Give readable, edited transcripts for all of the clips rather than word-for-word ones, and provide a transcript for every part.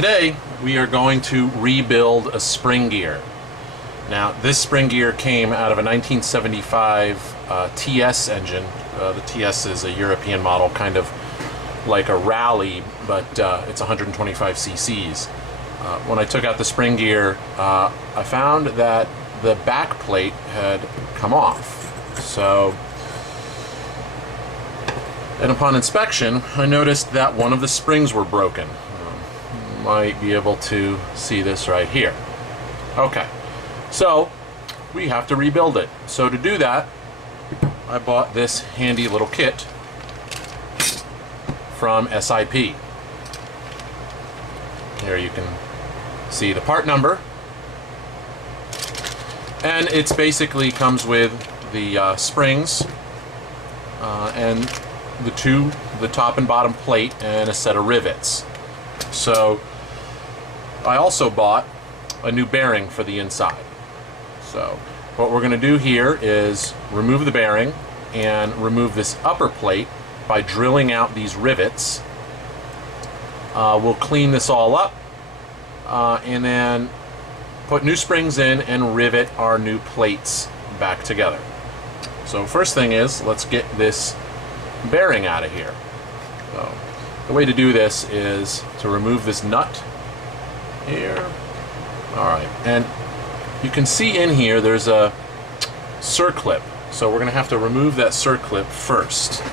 Today we are going to rebuild a spring gear. Now this spring gear came out of a 1975 TS engine. The TS is a European model, kind of like a rally, but it's 125 cc's. When I took out the spring gear, I found that the back plate had come off. So, and upon inspection, I noticed that one of the springs were broken. You might be able to see this right here. Okay, so we have to rebuild it. So to do that, I bought this handy little kit from SIP. Here you can see the part number, and it's basically comes with the springs and the top and bottom plate and a set of rivets. So I also bought a new bearing for the inside. So what we're going to do here is remove the bearing and remove this upper plate by drilling out these rivets. We'll clean this all up and then put new springs in and rivet our new plates back together. So first thing is, let's get this bearing out of here. So the way to do this is to remove this nut here. Alright, and you can see in here there's a circlip. So we're going to have to remove that circlip first.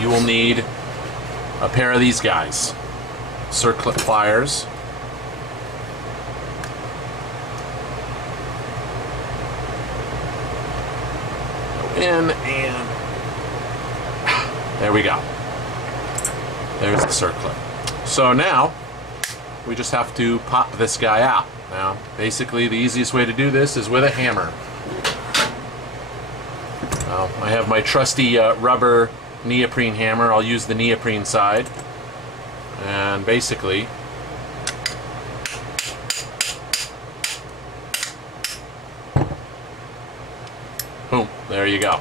You will need a pair of these guys, circlip pliers. Go in and there we go. There's the circlip. So now we just have to pop this guy out. Now basically the easiest way to do this is with a hammer. Now, I have my trusty rubber neoprene hammer. I'll use the neoprene side, and basically boom, there you go.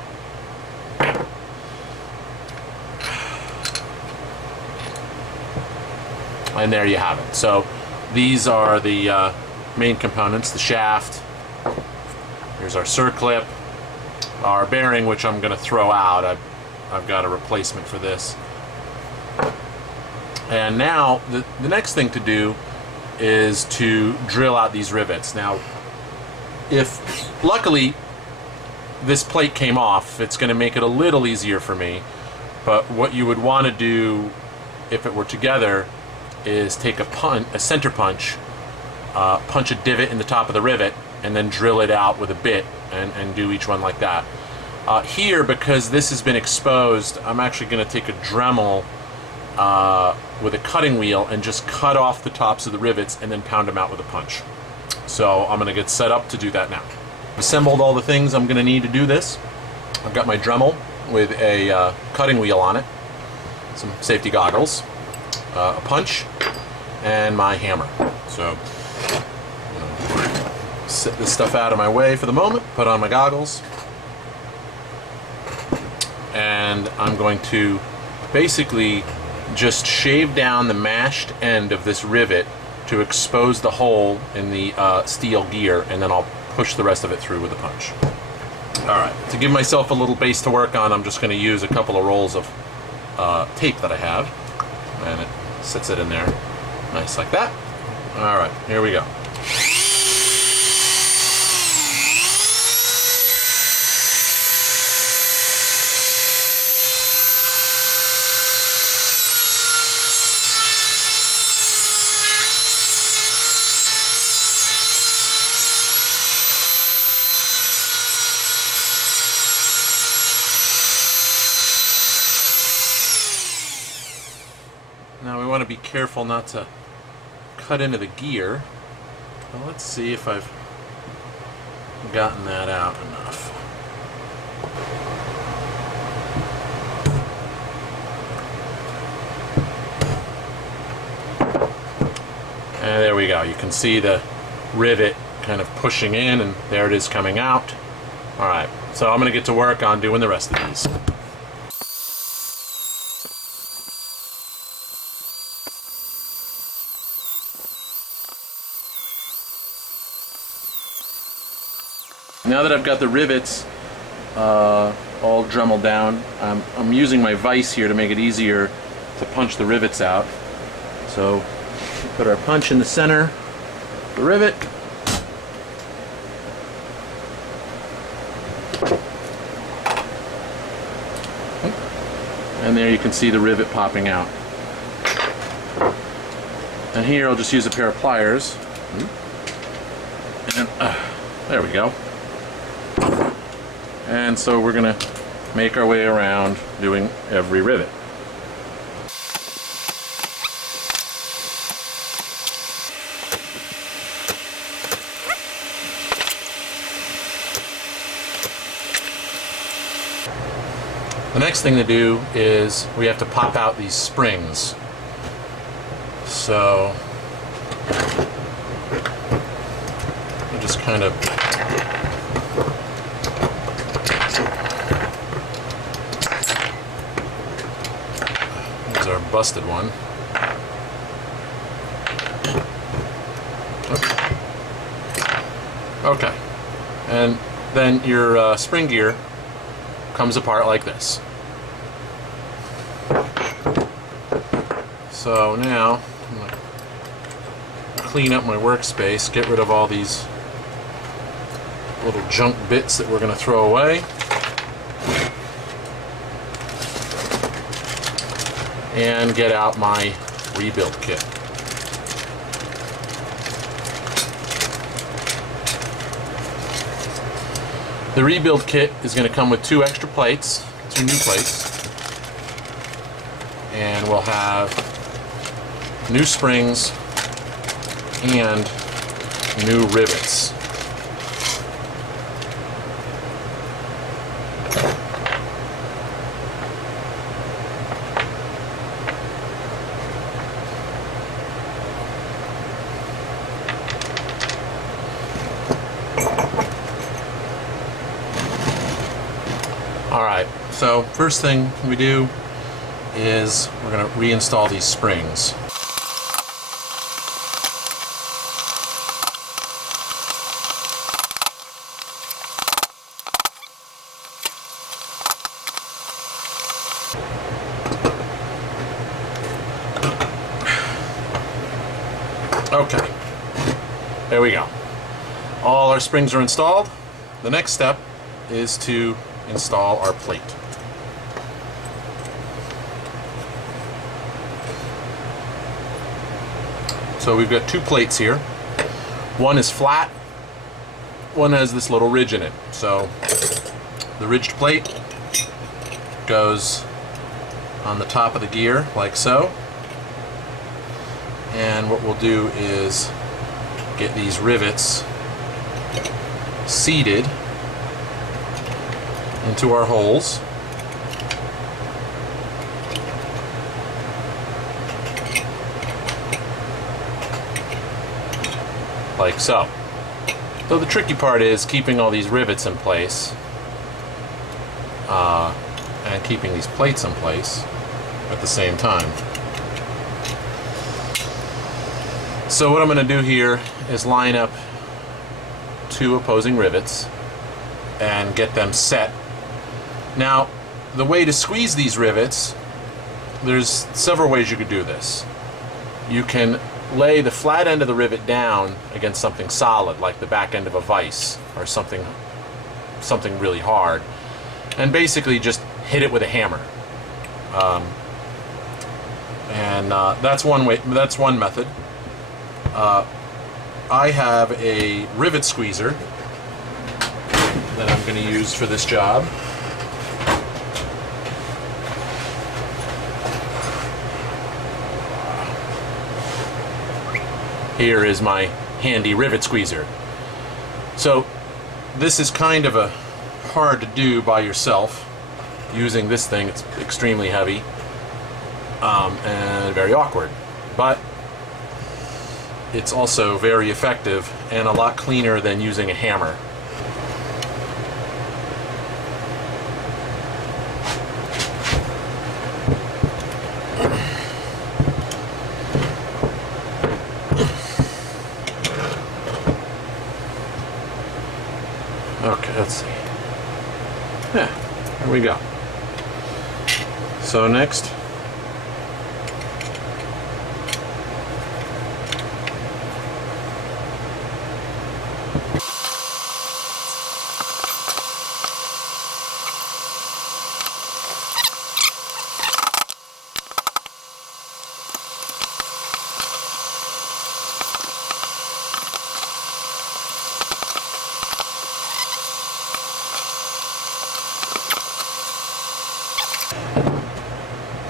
And there you have it. So these are the main components: the shaft, here's our circlip, our bearing, which I'm going to throw out. I've got a replacement for this. And now the next thing to do is to drill out these rivets. Now, if luckily this plate came off, it's going to make it a little easier for me. But what you would want to do if it were together is take a center punch, punch a divot in the top of the rivet, and then drill it out with a bit and do each one like that. Here, because this has been exposed, I'm actually going to take a Dremel with a cutting wheel and just cut off the tops of the rivets and then pound them out with a punch. So I'm going to get set up to do that now. I've assembled all the things I'm going to need to do this. I've got my Dremel with a cutting wheel on it, some safety goggles, a punch, and my hammer. So set this stuff out of my way for the moment, put on my goggles, and I'm going to basically just shave down the mashed end of this rivet to expose the hole in the steel gear, and then I'll push the rest of it through with a punch. Alright, to give myself a little base to work on, I'm just going to use a couple of rolls of tape that I have, and it sits it in there nice like that. Alright, here we go. Now we want to be careful not to cut into the gear. Well, let's see if I've gotten that out enough. And there we go. You can see the rivet kind of pushing in, and there it is coming out. Alright, so I'm going to get to work on doing the rest of these. Now that I've got the rivets all Dremel down, I'm using my vise here to make it easier to punch the rivets out. So put our punch in the center, the rivet, and there you can see the rivet popping out. And here I'll just use a pair of pliers, and there we go. And so we're going to make our way around doing every rivet. The next thing to do is we have to pop out these springs. So we just kind of here's our busted one. Okay, and then your spring gear comes apart like this. So now I'm going to clean up my workspace, get rid of all these little junk bits that we're going to throw away. And get out my rebuild kit. The rebuild kit is going to come with 2 extra plates, 2 new plates, and we'll have new springs and new rivets. Alright, so first thing we do is we're going to reinstall these springs. Okay, there we go. All our springs are installed. The next step is to install our plate. So we've got 2 plates here. One is flat, one has this little ridge in it. So the ridged plate goes on the top of the gear like so. And what we'll do is get these rivets seated into our holes. Like so. So the tricky part is keeping all these rivets in place and keeping these plates in place at the same time. So what I'm going to do here is line up 2 opposing rivets and get them set. Now, the way to squeeze these rivets, there's several ways you could do this. You can lay the flat end of the rivet down against something solid, like the back end of a vise or something really hard, and basically just hit it with a hammer. That's one way. That's one method. I have a rivet squeezer that I'm going to use for this job. Here is my handy rivet squeezer. So this is kind of hard to do by yourself using this thing. It's extremely heavy and very awkward, but it's also very effective and a lot cleaner than using a hammer. we go. So next,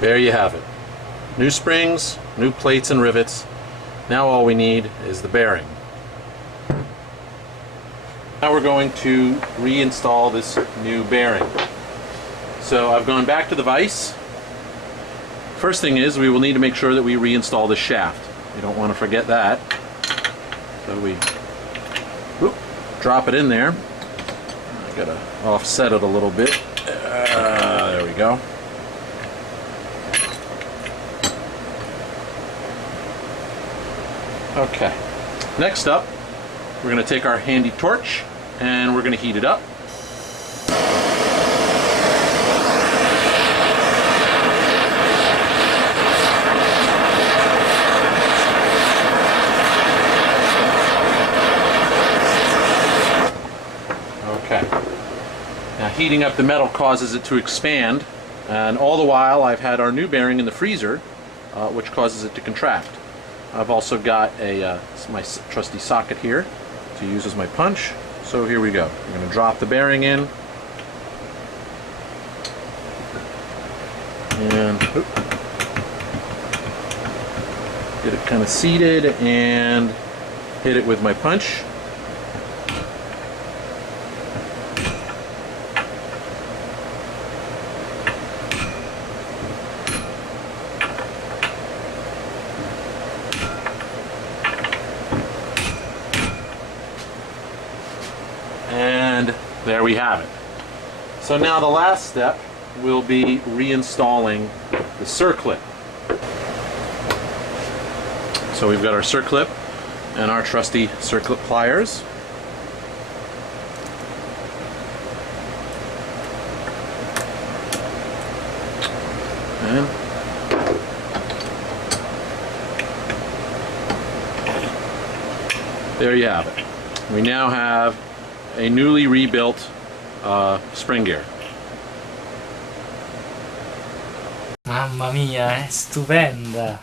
there you have it. New springs, new plates and rivets. Now all we need is the bearing. Now we're going to reinstall this new bearing. So I've gone back to the vise. First thing is we will need to make sure that we reinstall the shaft. You don't want to forget that. So we drop it in there. I gotta offset it a little bit. There we go. Okay, next up, we're going to take our handy torch and we're going to heat it up. Okay, now heating up the metal causes it to expand, and all the while I've had our new bearing in the freezer, which causes it to contract. I've also got my trusty socket here to use as my punch. So here we go. I'm going to drop the bearing in. And get it kind of seated and hit it with my punch. And there we have it. So now the last step will be reinstalling the circlip. So we've got our circlip and our trusty circlip pliers. And there you have it. We now have a newly rebuilt spring gear. Mamma mia, è stupenda!